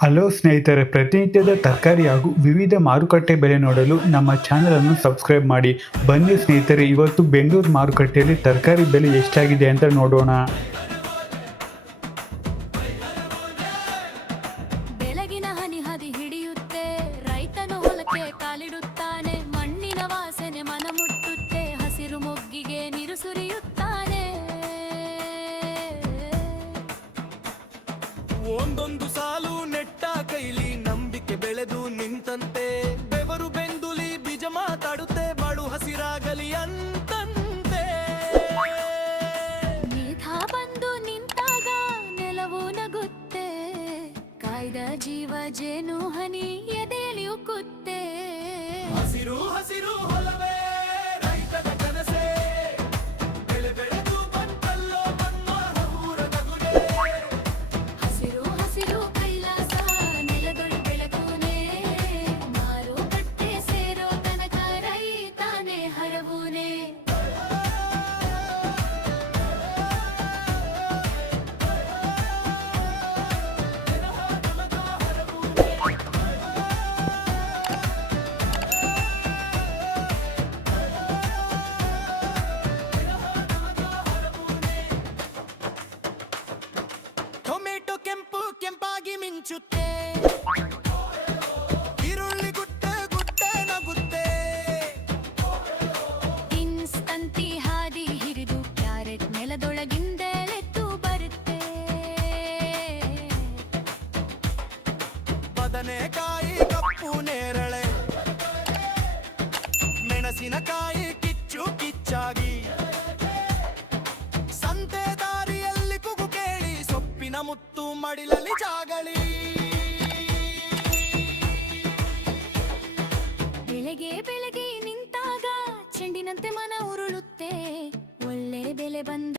Hello ಸ್ನೇಹಿತರೆ, ಪ್ರತಿನಿತ್ಯದ ತರಕಾರಿ ಹಾಗೂ ವಿವಿಧ ಮಾರುಕಟ್ಟೆ ಬೆಲೆ ನೋಡಲು ನಮ್ಮ ಚಾನಲನ್ನು ಸಬ್ಸ್ಕ್ರೈಬ್ ಮಾಡಿ. ಬನ್ನಿ ಸ್ನೇಹಿತರೆ, ಇವತ್ತು ಬೆಂಗಳೂರು ಮಾರುಕಟ್ಟೆಯಲ್ಲಿ ತರಕಾರಿ ಬೆಲೆ ಎಷ್ಟಾಗಿದೆ ಅಂತ ನೋಡೋಣ. ಬೆಳಗಿನ ಹನಿ ಹದಿ ಹಿಡಿಯುತ್ತೆ, ರೈತನು ಹೊಲಕ್ಕೆ ಕಾಲಿಡುತ್ತಾನೆ. ಮಣ್ಣಿನ ವಾಸನೆ ಮನ ಮುಟ್ಟುತ್ತೆ, ಹಸಿರು ಮೊಗ್ಗಿಗೆ ನೀರು ಸುರಿಯುತ್ತಾನೆ. ಒಂದೊಂದು ಸಾಲು ನೆಟ್ಟ ಕೈಲಿ ನಂಬಿಕೆ ಬೆಳೆದು ನಿಂತಂತೆ, ಬೆವರು ಬೆಂದುಲಿ ಬೀಜ ಮಾತಾಡುತ್ತೆ, ಬಾಳು ಹಸಿರಾಗಲಿ ಅಂತಂತೆ. ಮೇಘ ಬಂದು ನಿಂತಾಗ ನೆಲವು ನಗುತ್ತೆ, ಕಾಯ್ದ ಜೀವ ಜೇನು ಹನಿ ಎದೆಯಲ್ಲಿ ಉಕ್ಕುತ್ತೆ. ಹಸಿರು ಹಸಿರು ಹೊಲವೇ ರೈತನ ಕನಸೇ, ಬೆಳೆ ಬೆಳೆದು ಬಂತಲ್ಲೋ ನಮ್ಮ ಊರ ನಗುನೇ. ಹಸಿರು ಹಸಿರು ಕೈಲಾಸ ನೆಲದೊಳು ಬೆಳಗುನೆ, ಮಾರುಕಟ್ಟೆ ಸೇರೋ ತನಕ ರೈತಾನೆ ಹರವುನೆ. ಟೊಮೆಟೊ ಕೆಂಪು ಕೆಂಪಾಗಿ ಮಿಂಚುತ್ತೆ, ಈರುಳ್ಳಿ ಗುಟ್ಟೆ ಗುಟ್ಟೆ ನಗುತ್ತೆ. ಇನ್ಸ್ತಂತಿ ಹಾದಿ ಹಿರಿದು ಕ್ಯಾರೆಟ್ ನೆಲದೊಳಗಿಂದೆಳೆದ್ದು ಬರುತ್ತೆ. ಬದನೆಕಾಯಿ ಕಪ್ಪು ನೇರಳೆ, ಮೆಣಸಿನಕಾಯಿ ಕಿಚ್ಚು ಕಿಚ್ಚಾಗಿ, ಸಂತೆ ದಾರಿಯಲ್ಲಿ ಕೂಗು ಕೇಳಿ, ಸೊಪ್ಪಿನ ಮುತ್ತು ಮಡಿಲಲ್ಲಿ ಜಾಗಳಿ. ಬೆಳೆಗೆ ಬೆಳಗ್ಗೆ ನಿಂತಾಗ ಚೆಂಡಿನಂತೆ ಮನ ಉರುಳುತ್ತೆ, ಒಳ್ಳೆ ಬೆಲೆ ಬಂದ